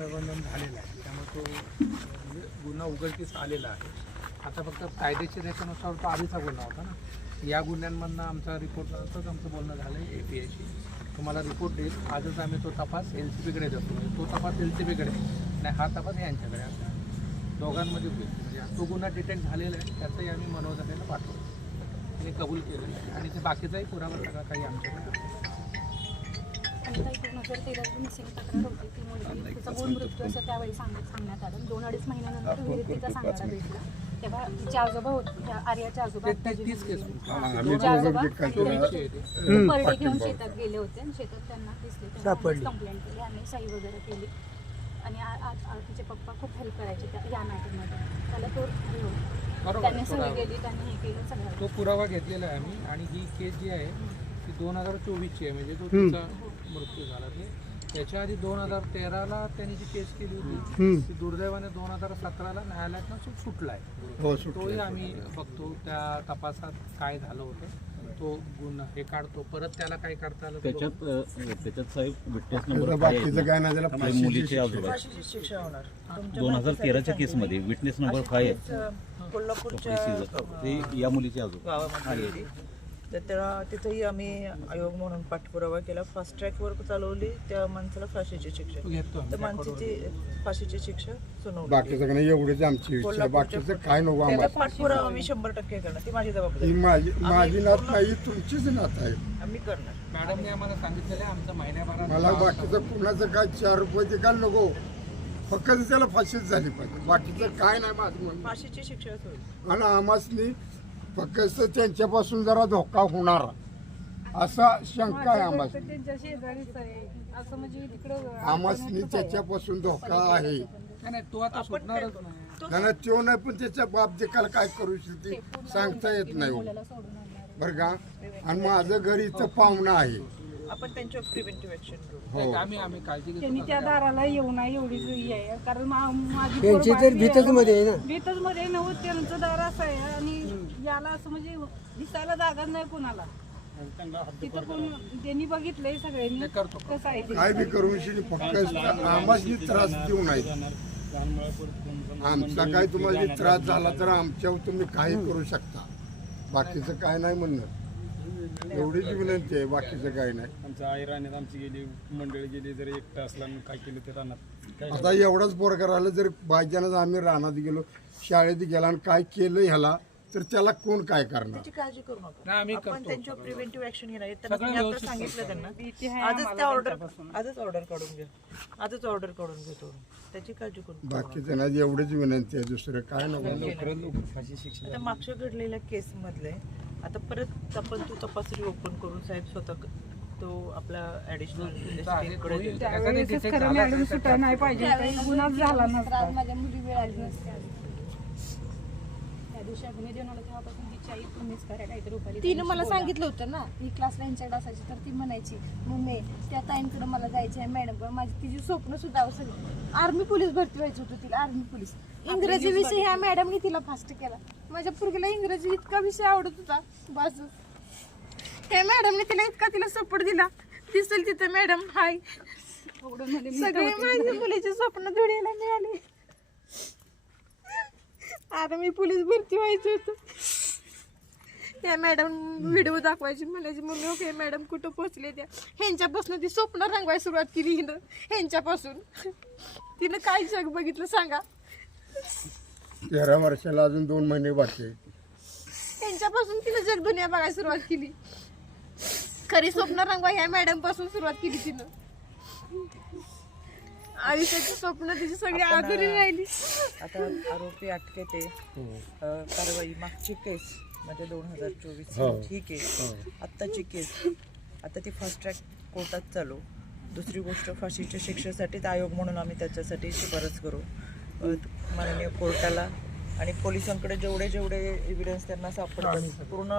निबंधन झालेला आहे, त्यामुळे तो म्हणजे गुन्हा उघडकीस आलेला आहे. आता फक्त कायदेशीर याच्यानुसार तो आधीचा गुन्हा होता ना. या गुन्ह्यांमधनं आमचा रिपोर्टच आमचं बोलणं झालं आहे APIशी. तुम्हाला रिपोर्ट देईल. आजच आम्ही तो तपास LCBकडे देतो. तो तपास LCBकडे नाही, हा तपास यांच्याकडे असतो. दोघांमध्ये होईल. म्हणजे तो गुन्हा डिटेक्ट झालेला आहे, त्याचंही आम्ही मनोदनेला पाठवतो. हे कबूल केलेलं आहे आणि ते बाकीचाही पुरावा सगळा काही आमच्याकडे. आणि काही 2013 मिसिंग तक्रार होती. ती मुलगी तिचा मूळ मृत्यू असं त्यावेळी सांगण्यात आलं. 2-2.5 महिन्यानंतर विहिरीत तिचा सांगायला भेटला. तेव्हा तिचे आजोबा होते, आर्याचे आजोबा परडे घेऊन शेतात गेले होते आणि शेतात त्यांना दिसले. कंप्लेंट केली आणि सही वगैरे केली आणि तिचे पप्पा खूप हेल्प करायचे या मॅटरमध्ये. त्याला तो त्यांनी सही केली, त्यांनी हे केलं सगळं. तो पुरावा घेतलेला आहे आम्ही. आणि ही केस जी आहे ती 2024ची आहे. म्हणजे जो तिचा मृत्यू झाला ते त्याच्या आधी 2013ला त्यांनी जी केस केली होती ती दुर्दैवाने 2017ला न्यायालयातनं सुटला आहे. तोही आम्ही बघतो त्या तपासात काय झालं होतं. तो गुन्हा हे काढतो, परत त्याला काय काढता आलं त्याच्यात साहेब विटनेस नंबर मुलीचे आजोबा 2013च्या केसमध्ये विटनेस नंबर 5 ते या मुलीचे आजोबा. तर त्याला तिथेही आम्ही आयोग म्हणून पाठपुरावा केला. फास्ट ट्रॅकवर चालवली, त्या माणसाला फाशीची शिक्षा, त्या माणसाची फाशीची शिक्षा सुनावली. बाकीचं नाही, एवढेच आमची बाकीचं काय नको आम्हाला. पाठपुरावा आम्ही 100% करणार. ती माझी जबाबदारी. माझी नात नाही, तुमचीच नात आहे. आम्ही करणार. मॅडमने आम्हाला सांगितलेलं आहे आमचं महिन्याभरात. मला बाकीचं कुणाचं काय 4 रुपये ते काय नको, फक्त त्याला फाशीच झाली पाहिजे. बाकीचं काय नाही माझं म्हणणं. फाशीची शिक्षा होईल आणि आम्हासनी फक्त त्यांच्यापासून जरा धोका होणार असा शंका आहे आम्हाला. आम्हासनी त्याच्यापासून धोका आहे. नाही, तो आता सुटणारच नाही. त्यांना तो नाही, पण त्याच्या बाप देखाला काय करू शकते सांगता येत नाही हो. बरं का. आणि माझं घर इथं पाहुणं आहे. आपण त्यांच्यावर प्रिव्हेंटिव्ह ऍक्शन घेऊ. हो, आम्ही काळजी घेतो. त्यांनी त्या दाराला येऊ नये एवढीच आहे. कारण माझी त्यांची तर भीतच मध्ये आहे ना. भीतच मध्ये नव्हतं. त्यांचं दार असं आहे आणि याला असं म्हणजे दिसायला जागा नाही कुणाला. तिथं कोण त्यांनी बघितलंय सगळ्यांनी कसं आहे. काय बी करून फक्त आम्हाच त्रास देऊ नये. आमचा काय तुम्हाला त्रास झाला तर आमच्यावर तुम्ही काही करू शकता. बाकीचं काय नाही म्हणणं. एवढीच विनंती आहे, बाकीचं काय नाही. आमचं आई राहण्यात आमची गेली, मंडळी गेली, जर एकटं असला काय केलं ते राहणार. आता एवढाच पोरगा राहिला, जर बायजानच आम्ही रानात गेलो, शाळेत गेला आणि काय केलं ह्याला, तर त्याला कोण काय करणार. त्याची काळजी करू नका. आम्ही आपण त्यांच्यावर प्रिव्हेंटिव्ह ऍक्शन घेणार. त्यांना मी आता सांगितलं त्यांना आजच त्या ऑर्डर काढून घ्या. आजच ऑर्डर काढून घेतो. त्याची काळजी करू. बाकीचं नाही, एवढीच विनंती आहे, दुसरं काय नको. आता मागच्या घडलेल्या केस मधले आता परत आपण तो तपास ओपन करून साहेब स्वतः तो आपला ऍडिशनल त्यावेळेस खरं मॅडम सुटायला नाही पाहिजे. गुन्हा झाला नसता. माझ्या मुली मिळाली नसते. त्या दिवशी अग्नी देऊन आलं तेव्हापासून तिची आई तुम्हीच करा काहीतरी उपाय. तिनं मला सांगितलं होतं ना, ही क्लासला यांच्याकडे असायची तर ती म्हणायची मम्मी त्या ताईंकडे मला जायचं आहे मॅडम. पण माझी तिची स्वप्न सुद्धा सगळी आर्मी पोलीस भरती व्हायचं होतं तिला. आर्मी पोलीस इंग्रजी विषय ह्या मॅडमने तिला फास्ट केला. माझ्या पोरगीला इंग्रजी इतका विषय आवडत होता बस. त्या मॅडमने तिला सपोर्ट दिला. दिसेल तिथं मॅडम हाय. सगळे माझ्या मुलीचे स्वप्न धुळीला मिळाले. आर्मी पोलीस भरती व्हायचं होतं. त्या मॅडम व्हिडिओ दाखवायची, म्हणायची मम्मी ओके मॅडम कुठं पोहोचले त्या. ह्यांच्यापासून ती स्वप्न रंगवायला सुरुवात केली हिनं. ह्यांच्यापासून तिनं काय जग बघितलं सांगा. 13 वर्षाला अजून 2 महिने बाकी आहेत. त्यांच्यापासून तिनं जग दुनिया बघायला सुरुवात केली. खरी स्वप्न रंगवा ह्या मॅडम पासून सुरुवात केली तिनं. आयुष्याची स्वप्न तिची सगळी आजारी राहिली. आता आरोपी अटकेत आहे. कारवाई मागची केस म्हणजे 2024 ही केस, आत्ताची केस, आता ती फास्ट ट्रॅक कोर्टात चालू. दुसरी गोष्ट फाशीच्या शिक्षेसाठी आयोग म्हणून आम्ही त्याच्यासाठी शिफारस करू माननीय कोर्टाला. आणि पोलिसांकडे जेवढे एव्हिडन्स त्यांना सापडतात पूर्ण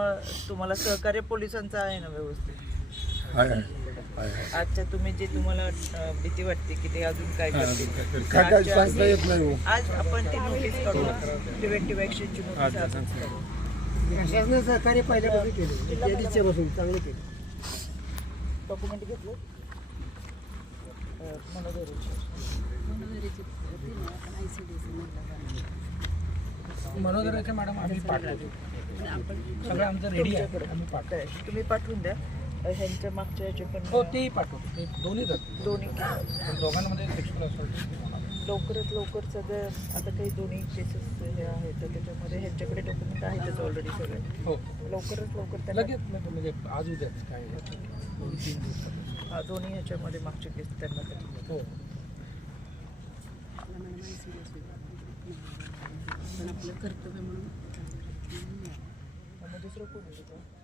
तुम्हाला सहकार्य पोलिसांचं आहे ना व्यवस्थित. आजच्या तुम्ही जे तुम्हाला भीती वाटते की ते अजून काय करतील, आज आपण ती नोटीस काढू. प्रिव्हेंटिव्ह ऍक्शनची नोटीस शासनाचं सहकार्य पहिल्यापासून केलं, चांगलं केलं. डॉक्युमेंट घेतलं मनोदय मनोदराचे मॅडम आम्ही पाठवतो, सगळं आमचं रेडी आहे, आम्ही पाठवतो. आहे. तुम्ही पाठवून द्या ह्यांच्या मागच्या ह्याचे पण हो तेही पाठवतो, ते दोन्ही जातील. दोन्ही पण दोघांमध्ये सेक्शुअल असॉल्ट लवकरात लवकर सगळं. आता काही दोन्ही केसेस हे आहेत तर त्याच्यामध्ये ह्यांच्याकडे डॉक्युमेंट आहेतच ऑलरेडी सगळे. हो लवकरात लवकर त्यांना लगेच म्हणजे आज उद्याच काय 2-3 दिवसात. हा, दोन्ही ह्याच्यामध्ये मागचे केस त्यांना द्या. हो मग दुसरं कोण आहे तिथं?